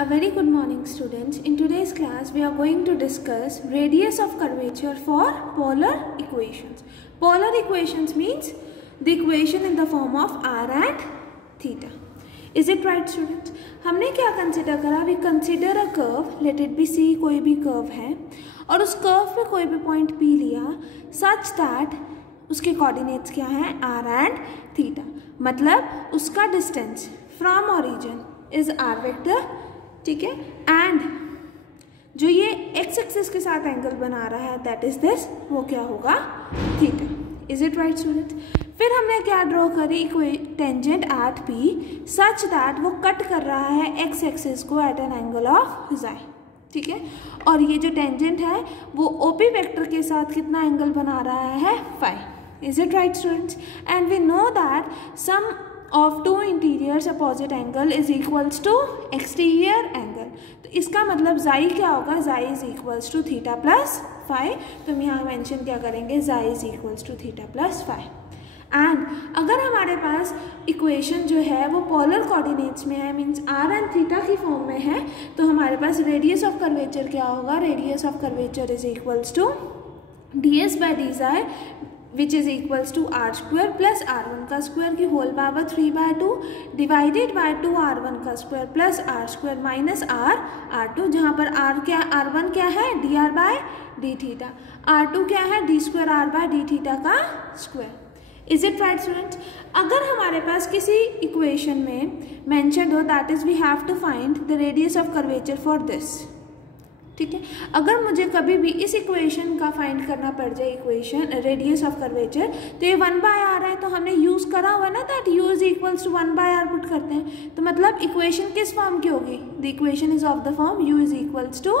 A very good morning, students. In today's class we are going to discuss radius of curvature for polar equations. Polar equations means the equation in the form of r and theta. Is it right, students? हमने क्या consider करा? We consider a curve, let it be C, कोई भी curve है और उस curve पे कोई भी पॉइंट P लिया such that उसके कोऑर्डिनेट्स क्या हैं? r and theta. मतलब उसका distance from origin is r vector, ठीक है, एंड जो ये x एक्सिस के साथ एंगल बना रहा है दैट इज दिस, वो क्या होगा? Theta. Is it right student? फिर हमने क्या ड्रॉ करी? Tangent at p such that वो कट कर रहा है x एक्सिस को at an angle of xi, ठीक है, और ये जो टेंजेंट है वो OP वेक्टर के साथ कितना एंगल बना रहा है? phi. Is it right, students? And we know that sum of two interiors opposite angle is equals to exterior angle. तो इसका मतलब xi क्या होगा? xi is equals to theta plus phi. तो हम यहाँ मेंशन क्या करेंगे? xi is equals to theta plus phi. And अगर हमारे पास इक्वेशन जो है वो पोलर कोऑर्डिनेट्स में है, मीन्स r एंड थीटा की फॉर्म में है, तो हमारे पास रेडियस ऑफ कर्वेचर क्या होगा? Radius of curvature is equals to ds by dxi which is equals to r square plus r1 का स्क्वायर की whole power 3/2 divided bye 2 r1 का square plus r square minus r2, जहाँ पर r क्या, r1 क्या है? dr by d theta, r2 क्या है? d square r by d theta का square. Is it right students? अगर हमारे पास किसी इक्वेशन में मेंशन हो that is we have to find the radius of curvature for this, ठीक है, अगर मुझे कभी भी इस इक्वेशन का फाइंड करना पड़ जाए, इक्वेशन रेडियस ऑफ कर्वेचर, तो ये 1/r है, तो हमने यूज़ करा हुआ ना that u is equals to 1/r put करते हैं, तो मतलब इक्वेशन किस फॉर्म की होगी? The equation is of the form u is equals to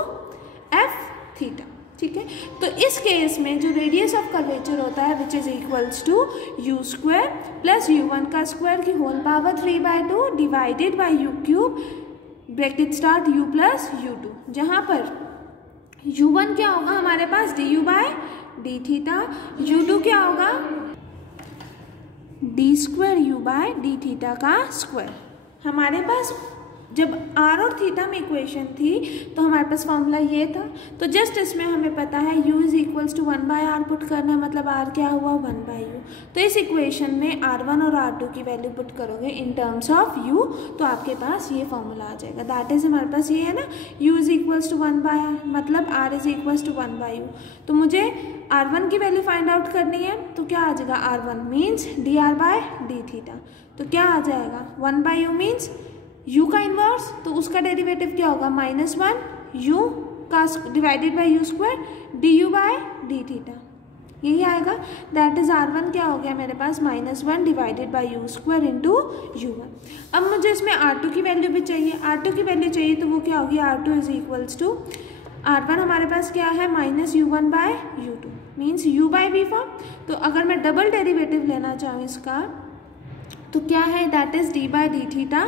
f theta, ठीक है. तो इस केस में जो रेडियस ऑफ कर्वेचर होता है which is equals to u square plus u1 का स्क्वायर की whole power 3/2 divided by u cube bracket start u plus u2, जहाँ पर u1 क्या होगा हमारे पास? du by d theta, u2 क्या होगा? d square u by d theta का स्क्वायर. हमारे पास जब r और थीटा में इक्वेशन थी तो हमारे पास फॉर्मूला ये था, तो जस्ट इसमें हमें पता है u is equals to 1/r put करना है, मतलब r क्या हुआ? 1/u. तो इस इक्वेशन में r1 और r2 की वैल्यू पुट करोगे इन टर्म्स ऑफ u, तो आपके पास ये फॉर्मूला आ जाएगा. दैट इज हमारे पास ये है ना, u is equals to 1/r, मतलब r is equals to 1/u. तो मुझे r1 की वैल्यू फाइंड आउट करनी है, तो क्या आ जाएगा? r1 means dr by d theta, तो क्या आ जाएगा? 1/u मीन्स u का इन्वर्स, तो उसका डेरिवेटिव क्या होगा? -1 u का divided by u square du by d theta, यही आएगा. दैट इज r1 क्या हो गया मेरे पास? -1 divided by u square into u1. अब मुझे इसमें r2 की वैल्यू भी चाहिए, r2 की वैल्यू चाहिए तो वो क्या होगी? r2 is equals to r1 हमारे पास क्या है? -u1 by u2 means u by v form. तो अगर मैं डबल डेरिवेटिव लेना चाहूँ इसका तो क्या है? That is d by d theta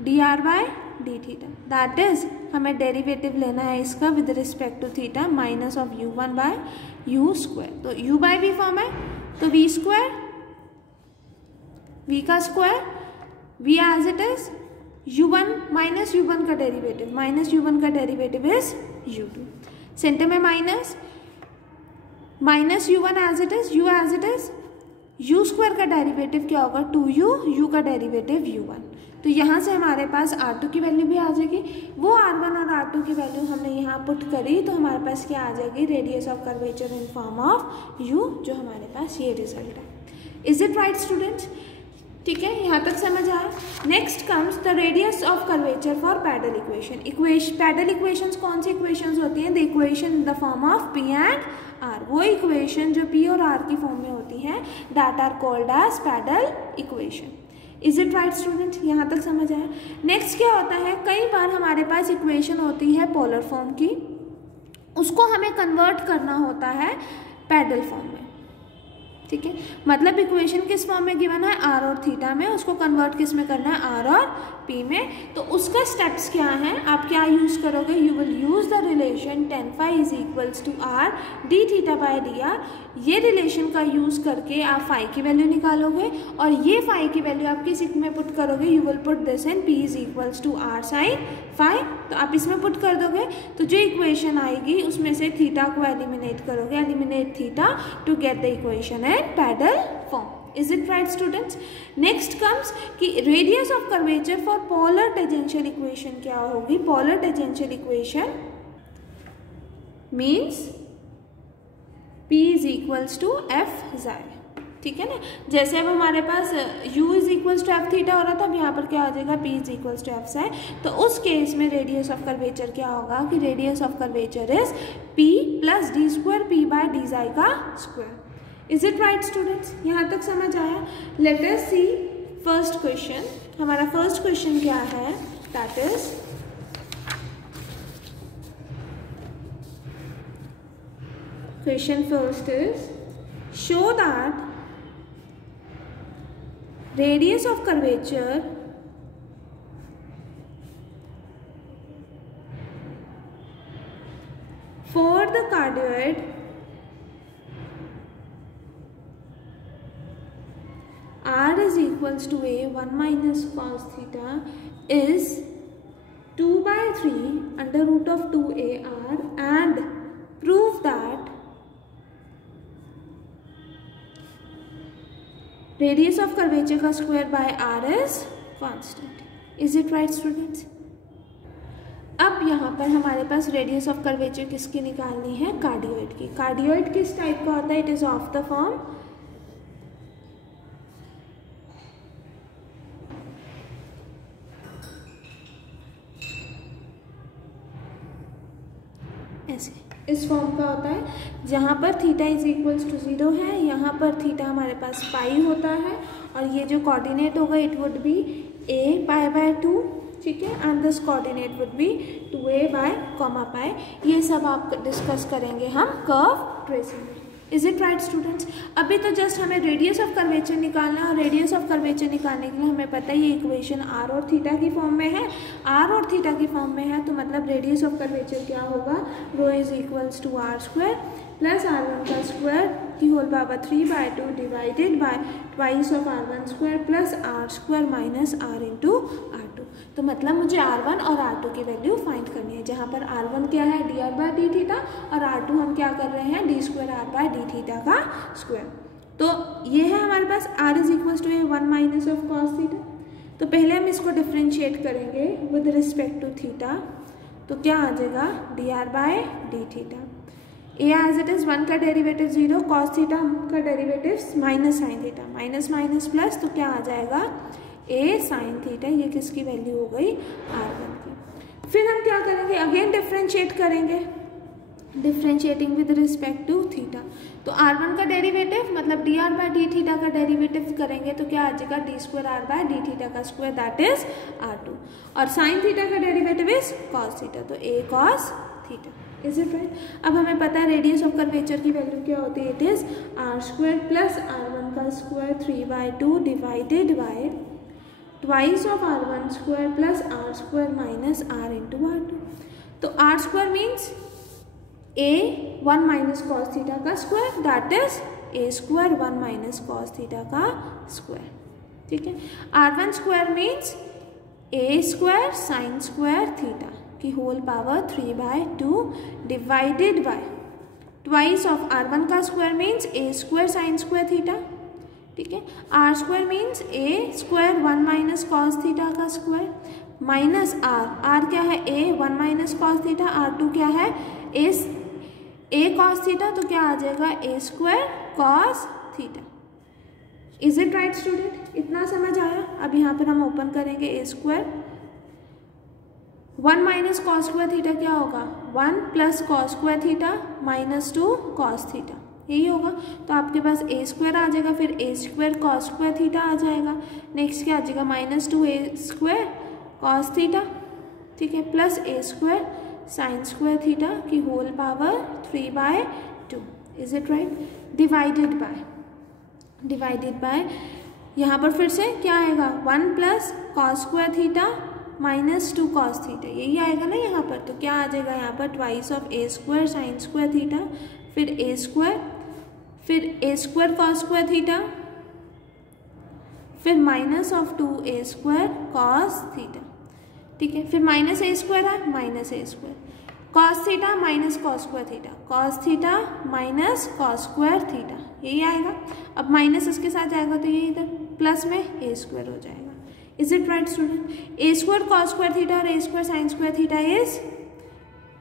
dr by d theta, that is हमें डेरिवेटिव लेना है इसका with respect to theta minus of u1 by u square. तो u बाय v फॉर्म है, तो v स्क्वायर, v का square, v as it is, u1 minus u1 का derivative, minus u1 का डेरिवेटिव इज u2, सेंटर में minus, minus u1 as it is, u as it is, u square का derivative क्या होगा? 2u, u का derivative u1. तो यहाँ से हमारे पास r2 की वैल्यू भी आ जाएगी, वो r1 और r2 की वैल्यू हमने यहाँ पुट करी तो हमारे पास क्या आ जाएगी? Radius of curvature in form of u, जो हमारे पास ये रिजल्ट है. Is it right students? ठीक है, यहाँ तक समझ आया. Next comes the radius of curvature for pedal equation. Pedal equations कौन सी इक्वेशंस होती हैं? The equation in the form of p and r. वो इक्वेशन जो p और r की फॉर्म में होती हैं that are called as pedal equation. Is it right student? यहाँ तक समझ आया. नेक्स्ट क्या होता है? कई बार हमारे पास इक्वेशन होती है पोलर फॉर्म की, उसको हमें कन्वर्ट करना होता है पैडल फॉर्म में, ठीक है, मतलब इक्वेशन किस फॉर्म में गिवन है, आर और थीटा में, उसको कन्वर्ट किस में करना है, आर और पी में। तो उसका स्टेप्स क्या है, आप क्या यूज करोगे, you will use the relation tan phi is equals to r d theta by d r. ये रिलेशन का यूज करके आप फाई की वैल्यू निकालोगे और ये फाई की वैल्यू आप किस में पुट करोगे, you will put this in p is equals to r sine phi. तो आप इसमें पुट कर दोगे तो जो इक्वेशन आएगी उसमें से थीटा को एलिमिनेट करोगे, eliminate theta to get the equation in parallel form. Is it right students? Next comes कि radius of curvature for polar tangential equation क्या होगी, polar tangential equation means P is equals to F xi, ठीक है ना। जैसे अब हमारे पास U is equals to F theta हो रहा था, अब यहाँ पर क्या हो जाएगा, P is equals to F psi। तो उस केस में रेडियस ऑफ कर्वेचर क्या होगा कि radius of curvature is P plus d square P by d xi का square. Is it right students, यहाँ तक समझ आया। Let us see first question. हमारा फर्स्ट क्वेश्चन क्या है, that is question first is show that radius of curvature for the cardioid r is equals to a 1 minus cos theta is 2 by 3 under root of 2ar and prove that radius of curvature का square by r is constant. Is it right students? अब यहाँ पर हमारे पास radius of curvature किसकी निकालनी है, cardioid की। Cardioid किस टाइप का होता है, it is of the form ऐसे, इस फॉर्म का होता है जहाँ पर थीटा इज इक्वल्स टू 0 है, यहाँ पर थीटा हमारे पास पाई होता है और ये जो कोऑर्डिनेट होगा it would be a pi by 2, ठीक है, and this coordinate would be 2a by comma pi. ये सब आप डिस्कस करेंगे हम कर्व ट्रेसिंग में। Is it right students? अभी तो जस्ट हमें रेडियस ऑफ कर्वेचर निकालना है और रेडियस ऑफ कर्वेचर निकालने के लिए हमें पता है ये इक्वेशन आर और थीटा की फॉर्म में है, आर और थीटा की फॉर्म में है, तो मतलब रेडियस ऑफ कर्वेचर क्या होगा, rho is equals to r square plus r one का स्क्वायर की whole power 3/2 divided by twice of r one square plus r square minus r into r two. तो मतलब मुझे R1 और R2 की value find करनी है, जहाँ पर R1 क्या है dr बाय डी थीटा और R2 हम क्या कर रहे हैं d square r by d theta का स्क्वायर। तो ये है हमारे पास r is equal to 1 minus of cos theta. तो पहले हम इसको डिफ्रेंशिएट करेंगे विद रिस्पेक्ट टू थीटा, तो क्या आ जाएगा dr by d theta. A as it is 1 का डेरिवेटिव 0, कॉस थीटा का derivative minus sine theta, minus minus plus, तो क्या आ जाएगा ए साइन थीटा। ये किसकी वैल्यू हो गई, R1 की। फिर हम क्या करेंगे, अगेन डिफ्रेंशिएट करेंगे, differentiating with respect to theta. तो R1 का डेरिवेटिव मतलब dr बाय डी थीटा का डेरिवेटिव करेंगे तो क्या आ जाएगा d square r by d theta का स्क्वायर, दैट इज R2, और साइन थीटा का डेरिवेटिव इज कॉस थीटा, तो a cos theta. Is it right? अब हमें पता है रेडियस ऑफ कर्वेचर की वैल्यू क्या होती है, it is r square plus r1 का square 3/2 divided by twice of r1 square plus r square minus r into r2। तो r square means a 1 minus cos theta का square, that is a square 1 minus cos theta का square, ठीक है। r1 square means a square sine square theta की whole power 3/2 divided by twice of r1 का square means a square sine square theta, ठीक है। R square means ए square 1 minus cos theta का square minus are क्या है ए 1 minus cos theta, R2 क्या है ए cos theta, तो क्या आ जाएगा a square cos theta. Is it right student? इतना समझ आया? अब यहाँ पर हम ओपन करेंगे a square 1 minus cos square theta क्या होगा 1 plus cos square theta minus 2 cos theta, यही होगा। तो आपके पास ए स्क्वायर आ जाएगा, फिर a square cos square theta आ जाएगा, नेक्स्ट क्या आ जाएगा minus 2a square cos theta, ठीक है, plus a square sine square theta की whole power 3/2। Is it right? Divided by divided by, यहाँ पर फिर से क्या आएगा 1 plus cos square theta minus 2 cos theta, यही आएगा ना यहाँ पर। तो क्या आ जाएगा यहाँ पर twice of a square sine square theta, फिर ए स्क्वायर, फिर a square cos square theta, फिर minus of 2a square cos theta, ठीक है। फिर माइनस ए स्क्वायर है, minus a square cos theta minus cos square theta, cos theta minus cos square theta, यही आएगा। अब minus इसके साथ जाएगा तो ये इधर प्लस में ए स्क्वायर हो जाएगा। Is it right student? A square cos square theta और a square sine square theta is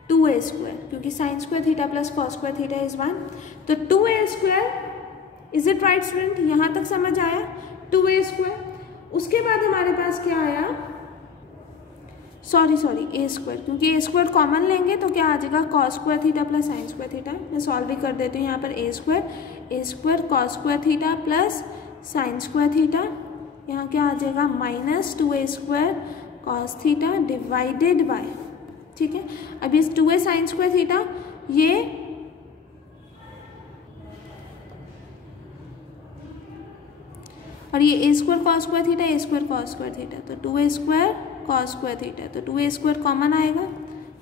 2a square, क्योंकि sine square theta plus cos square theta is 1, तो 2a square. Is it right student? यहाँ तक समझ आया? 2a square. उसके बाद हमारे पास क्या आया, सॉरी ए स्क्वायर, क्योंकि ए स्क्वायर कॉमन लेंगे तो क्या आ जाएगा cos square theta plus sine square theta. मैं सॉल्व भी कर देती हूँ यहाँ पर। A square cos square theta plus sine square theta, यहाँ क्या आ जाएगा minus 2a square cos theta divided by, ठीक है। अब इस 2a साइन स्क्वायर थीटा, ये और ये ए स्क्वायर कॉस स्क्वायर थीटा, ए स्क्वायर कॉस स्क्वायर थीटा, तो 2a square cos square theta, तो 2a स्क्वायर कॉमन आएगा,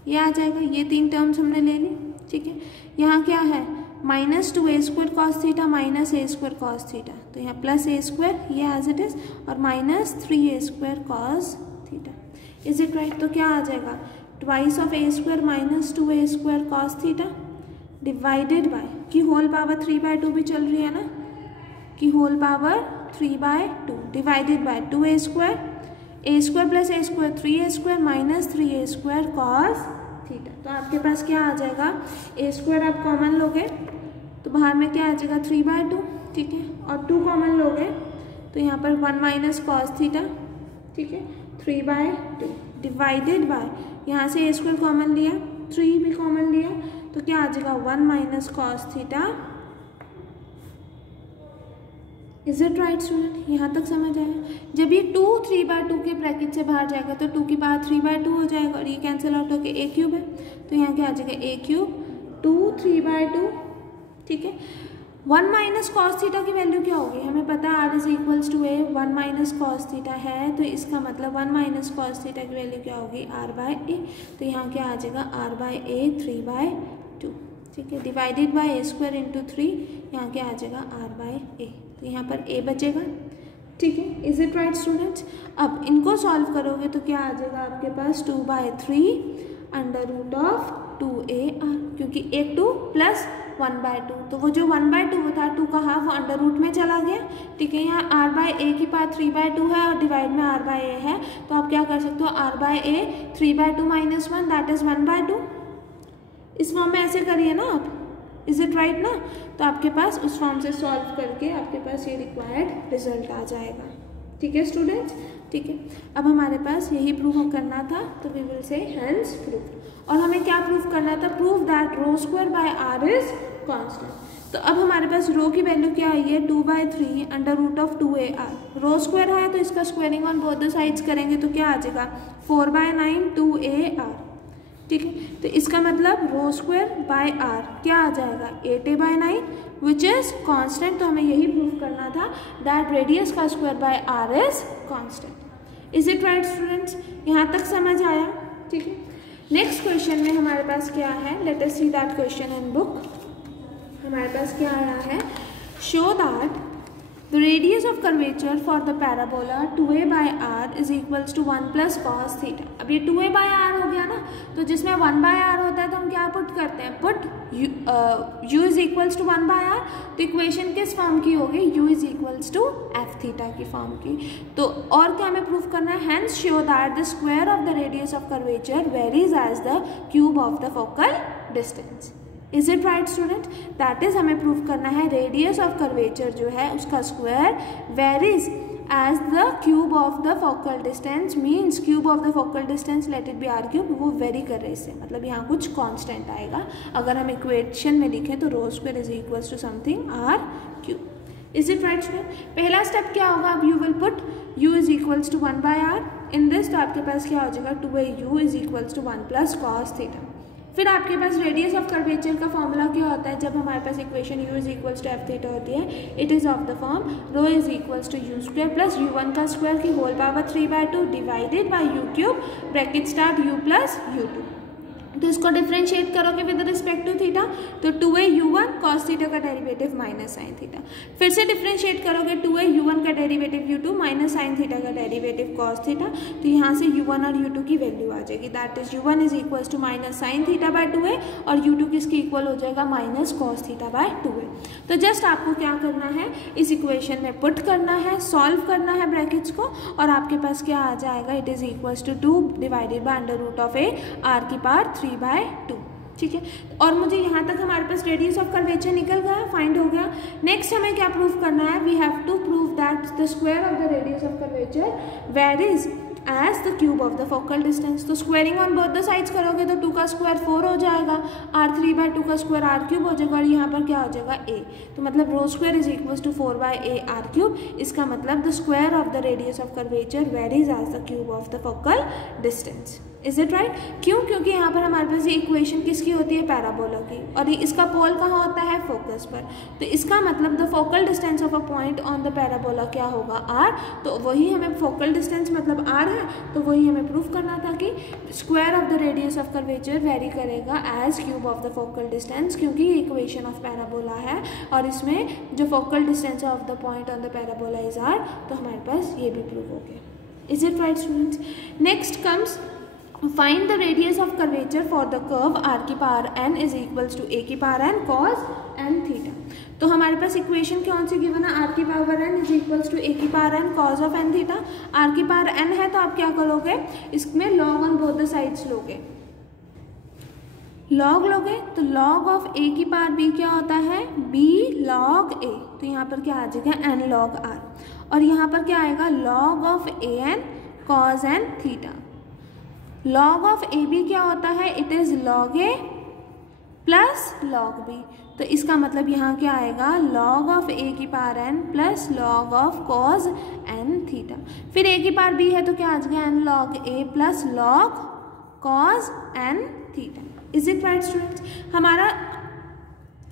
ये आ जाएगा। ये 3 टर्म्स हमने ले ली, ठीक है। यहाँ क्या है minus 2a square cos theta minus a square cos theta, तो यहाँ प्लस ए स्क्वायर, ये एज इट इज, और minus 3a square cos theta. Is it right? तो क्या आ जाएगा twice of a square minus 2a square cos theta divided by, की whole power 3/2 भी चल रही है ना, की whole power 3/2 divided by 2a square plus a square 3a square minus 3a square cos theta. तो आपके पास क्या आ जाएगा, ए स्क्वायर आप कॉमन लोगे तो बाहर में क्या आ जाएगा 3/2, ठीक है, और 2 कॉमन लोगे तो यहाँ पर 1 माइनस कॉस थीटा, ठीक है, 3/2 डिवाइडेड बाय, यहाँ से ए स्क्वायर कॉमन लिया, 3 भी कॉमन लिया, तो क्या आ जाएगा 1 minus cos theta. Is it right student? यहाँ तक समझ आया? जब ये 2 3/2 के ब्रैकेट से बाहर जाएगा तो 2 की पावर 3/2 हो जाएगा और ये कैंसिल आउट होकर a क्यूब है, तो यहाँ क्या आ जाएगा a क्यूब 2 3/2, ठीक है। 1 माइनस कॉस थीटा की वैल्यू क्या होगी, हमें पता है r is equals to a, 1 minus cos theta है, तो इसका मतलब 1 माइनस कॉस थीटा की वैल्यू क्या होगी r/a, तो यहाँ क्या आ जाएगा r/a 3/2, ठीक है, divided by A square into 3, यहाँ क्या आ जाएगा r/a, तो यहाँ पर a बचेगा, ठीक है। Is it right students? अब इनको सॉल्व करोगे तो क्या आ जाएगा आपके पास 2/3 अंडर रूट ऑफ 2ar, क्योंकि एक 2 प्लस 1/2, तो वो जो 1/2 वो था 2 का हाफ वो अंडर रूट में चला गया, ठीक है। यहाँ r/a की पावर 3/2 है और डिवाइड में r/a है, तो आप क्या कर सकते हो r/a 3/2 माइनस 1 दैट इज 1/2, इस फॉर्म में ऐसे करिए ना आप। इज इट राइट ना? तो आपके पास उस फॉर्म से सॉल्व करके आपके पास ये रिक्वायर्ड रिजल्ट आ जाएगा, ठीक है स्टूडेंट्स, ठीक है। अब हमारे पास यही प्रूव करना था, तो we will say hence prove. और हमें क्या प्रूव करना था, prove that rho square by r is constant. तो अब हमारे पास रो की वैल्यू क्या आई है 2/3 under root of 2ar, rho square है तो इसका squaring on both the sides करेंगे तो क्या आ जाएगा 4/9 2ar, ठीक है। तो इसका मतलब रो स्क्वायर बाय r क्या आ जाएगा 8a/9 विच इज कांस्टेंट। तो हमें यही प्रूव करना था दैट रेडियस का square by r is constant. Is it right students? यहाँ तक समझ आया, ठीक है। नेक्स्ट क्वेश्चन में हमारे पास क्या है, late us see that question in book. हमारे पास क्या आया है, show that the radius of curvature for the parabola 2a/r is equals to 1 plus cos theta। अब ये 2a/r हो गया ना, तो जिसमें 1/r होता है तो हम क्या पुट करते हैं, put u is equals to 1/r, तो इक्वेशन किस फॉर्म की होगी, u is equals to f theta की फॉर्म की। तो और क्या हमें प्रूफ करना है, hence show that the square of the radius of curvature varies as the cube of the focal distance। Is it right student? That is हमें prove करना है रेडियस ऑफ कर्वेचर जो है उसका square varies as the cube of the focal distance, means cube of the focal distance let it be r cube, वो vary कर रहे इससे, मतलब यहाँ कुछ कांस्टेंट आएगा। अगर हम इक्वेशन में लिखें तो rho square is equals to something r cube. Is it right student? पहला स्टेप क्या होगा, अब you will put u is equals to 1/r in this, तो आपके पास क्या हो जाएगा 2au is equals to 1 plus cos theta. फिर आपके पास रेडियस ऑफ कर्वेचर का फॉर्मूला क्या होता है, जब हमारे पास equation u is equals to f theta होती है, it is of the form rho is equals to u square plus u1 का स्क्वायर की whole power 3/2 divided by u cube bracket start u plus u2। तो इसको differentiate करोगे with respect to theta, तो 2a u1 cos theta का derivative minus sine theta. फिर से differentiate करोगे 2a u1 का derivative u2 minus sine theta का डेरिवेटिव cos थीटा। तो यहाँ से u1 और u2 की वैल्यू आ जाएगी, that is u1 is equals to minus sine theta by 2a और u2 किसकी इक्वल हो जाएगा, minus cos theta by 2a। तो जस्ट आपको क्या करना है, इस इक्वेशन में पुट करना है, सॉल्व करना है ब्रैकेट्स को, और आपके पास क्या आ जाएगा, it is equals to 2 divided by under root of a r की पावर 3/2। ठीक है, और मुझे यहाँ तक हमारे पास रेडियस ऑफ कर्वेचर निकल गया, फाइंड हो गया। नेक्स्ट हमें क्या प्रूव करना है, we have to prove that the square of the radius of curvature varies as the cube of the focal distance. तो squaring on both the sides करोगे तो 2 का स्क्वायर 4 हो जाएगा, r3/2 का स्क्वायर r³ हो जाएगा, और यहाँ पर क्या हो जाएगा a। तो मतलब rho square is equals to 4/a r³। इसका मतलब the square of the radius of curvature varies as the cube of the focal distance. Is it right? क्यों? क्योंकि यहाँ पर हमारे पास ये इक्वेशन किसकी होती है, पैराबोला की, और इसका पोल कहाँ होता है, फोकस पर। तो इसका मतलब the focal distance of a point on the parabola क्या होगा, r। तो वही हमें फोकल डिस्टेंस मतलब r है, तो वही हमें प्रूफ करना था कि square of the radius of curvature vary करेगा as cube of the focal distance, क्योंकि ये इक्वेशन ऑफ पैराबोला है और इसमें जो focal distance of the point on the parabola is r। तो हमारे पास ये भी प्रूफ हो गया। Is it right students? Next comes find the radius of curvature for the curve r की power n is equals to a की power n cos n theta. तो हमारे पास इक्वेशन कौन सी गिवन है, r की power n is equals to a की power n cos of n theta. r की पावर n है तो आप क्या करोगे, इसमें log on both the sides लोगे, log लोगे तो log ऑफ a की पावर b क्या होता है, b log a। तो यहाँ पर क्या आ जाएगा, n log r, और यहाँ पर क्या आएगा, log of an cos n theta. log of a b क्या होता है, it is log a plus log b। तो इसका मतलब यहाँ क्या आएगा, log ऑफ a की power n plus log of cos n theta. फिर a की पावर b है तो क्या आ जाएगा, n log a plus log cos n theta. Is it right students? हमारा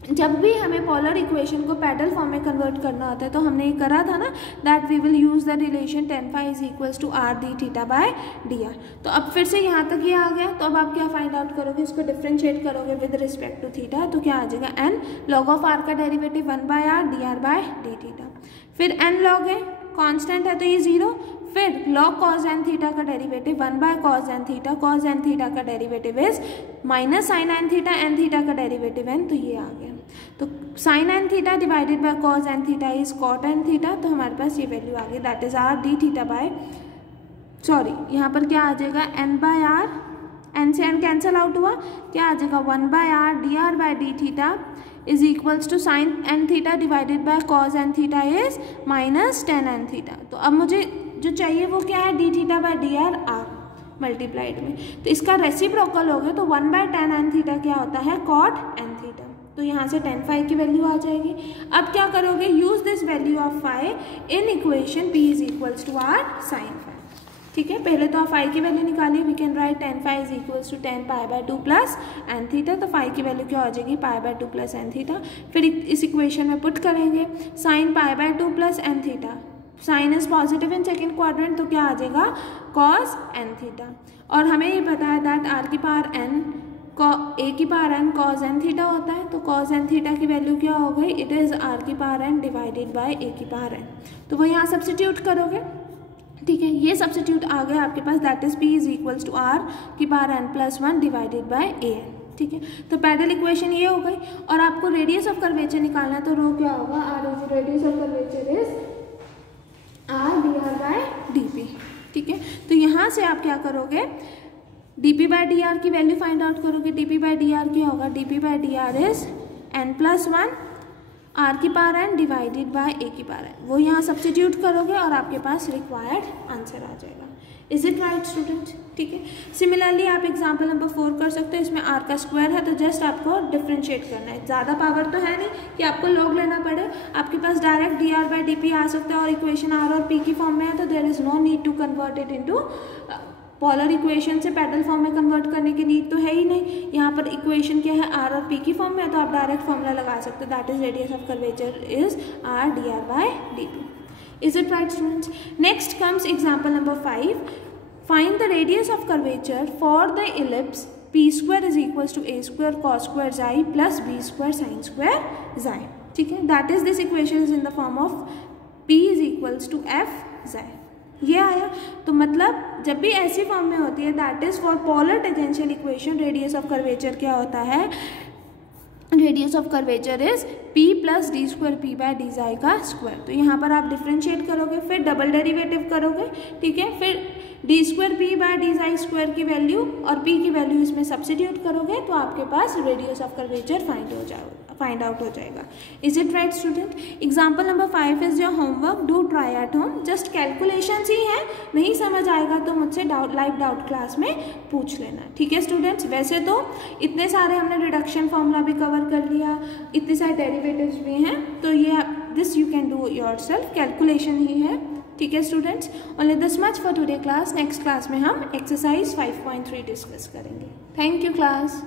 जब भी हमें पोलर इक्वेशन को पैडल फॉर्म में कन्वर्ट करना होता है तो हमने ये करा था ना, that we will use the relation tan phi is equals to r d theta by dr। तो अब फिर से यहाँ तक ये आ गया, तो अब आप क्या फाइंड आउट करोगे, इसको डिफ्रेंशिएट करोगे विद रिस्पेक्ट टू थीटा, तो क्या आ जाएगा, n log ऑफ r का derivative 1/r dr by d theta. फिर n log है, कांस्टेंट है तो ये 0। फिर log cos n थीटा का derivative 1/cos n theta, cos n theta का derivative is minus sine n theta, n theta का डेरिवेटिव n, तो ये आ गया। तो sine n theta divided by cos n theta is cot n theta. तो हमारे पास ये वैल्यू आ गई, that is r d theta bye, sorry यहाँ पर क्या आ जाएगा, n/r, n से n कैंसल आउट हुआ, क्या आ जाएगा 1/r dr by d theta is equals to sine n theta divided by cos n theta is minus tan n theta. तो अब मुझे जो चाहिए वो क्या है, d theta by dr r multiplied में, तो इसका रेसिप्रोकल हो गया, तो 1/tan n थीटा क्या होता है, cot n थीटा। तो यहाँ से tan phi की वैल्यू आ जाएगी। अब क्या करोगे, use this value of phi in equation p is equals to r sin phi। ठीक है, पहले तो आप phi की वैल्यू निकालिए, we can write tan phi is equals to tan pi/2 plus n theta. तो phi की वैल्यू क्या हो जाएगी, pi/2 प्लस n थीटा। फिर इस इक्वेशन में पुट करेंगे sin pi/2 plus n theta, sine is positive in second quadrant, तो क्या आ जाएगा cos n थीटा। और हमें ये पता है दैट r की पावर n a की power n cos n theta होता है, तो cos n थीटा की वैल्यू क्या हो गई, इट इज r की power n divided by a की पावर n। तो वो यहाँ सब्स्टिट्यूट करोगे, ठीक है, ये सब्स्टिट्यूट आ गया आपके पास, that is p is equals to r की power n plus 1 divided by a n। ठीक है, तो पैडल इक्वेशन ये हो गई। और आपको रेडियस ऑफ कर्वेचर निकालना है, तो रो क्या होगा, r is radius of curvature is r dr by dp। ठीक है, तो यहाँ से आप क्या करोगे, dp बाय dr की वैल्यू फाइंड आउट करोगे। dp बाय dr क्या होगा, dp by dr is n plus 1 r की power n divided by a की पावर n, वो यहाँ सब्स्टिट्यूट करोगे और आपके पास रिक्वायर्ड आंसर आ जाएगा। Is it right student? ठीक है, सिमिलरली आप एग्जाम्पल नंबर 4 कर सकते हो, इसमें r का स्क्वायर है, तो जस्ट आपको डिफ्रेंशिएट करना है, ज़्यादा पावर तो है नहीं कि आपको log लेना पड़े, आपके पास डायरेक्ट dr बाई dp आ सकता है, और इक्वेशन r और p की फॉर्म में है, तो there is no need to convert it into polar equation से पैरेलल फॉर्म में कन्वर्ट करने की नीड तो है ही नहीं। यहाँ पर इक्वेशन क्या है, आर और पी की फॉर्म में है, तो आप डायरेक्ट फॉर्मूला लगा सकते हो, that is radius of curvature is r d r by d t. Is it right students? Next comes example number 5. Find the radius of curvature for the ellipse p square is equal to a square cos square xi plus b square sine square xi. ठीक है, that is this equation is in the form of p is equals to f xi. ये आया, तो मतलब जब भी ऐसी form में होती है that is for polar tangential equation, radius of curvature क्या होता है, radius of curvature is p plus d square p by d xi का स्क्वायर। तो यहाँ पर आप डिफ्रेंशिएट करोगे, फिर डबल डेरिवेटिव करोगे, ठीक है, फिर d square p by d psi square की वैल्यू और p की वैल्यू इसमें सब्स्टिट्यूट करोगे तो आपके पास radius of curvature find out हो जाएगा। Is it right student? Example number 5 is your homework, do try at home. Just calculations ही है, नहीं समझ आएगा तो मुझसे लाइव डाउट क्लास में पूछ लेना। ठीक है स्टूडेंट्स, वैसे तो इतने सारे हमने रिडक्शन फॉर्मूला भी कवर कर लिया, इतने सारे डेरिवेटिव्स भी हैं, तो ये this you can do yourself, calculation ही है। ठीक है students, only this much for today class. Next class में हम एक्सरसाइज 5.3 डिस्कस करेंगे। Thank you class.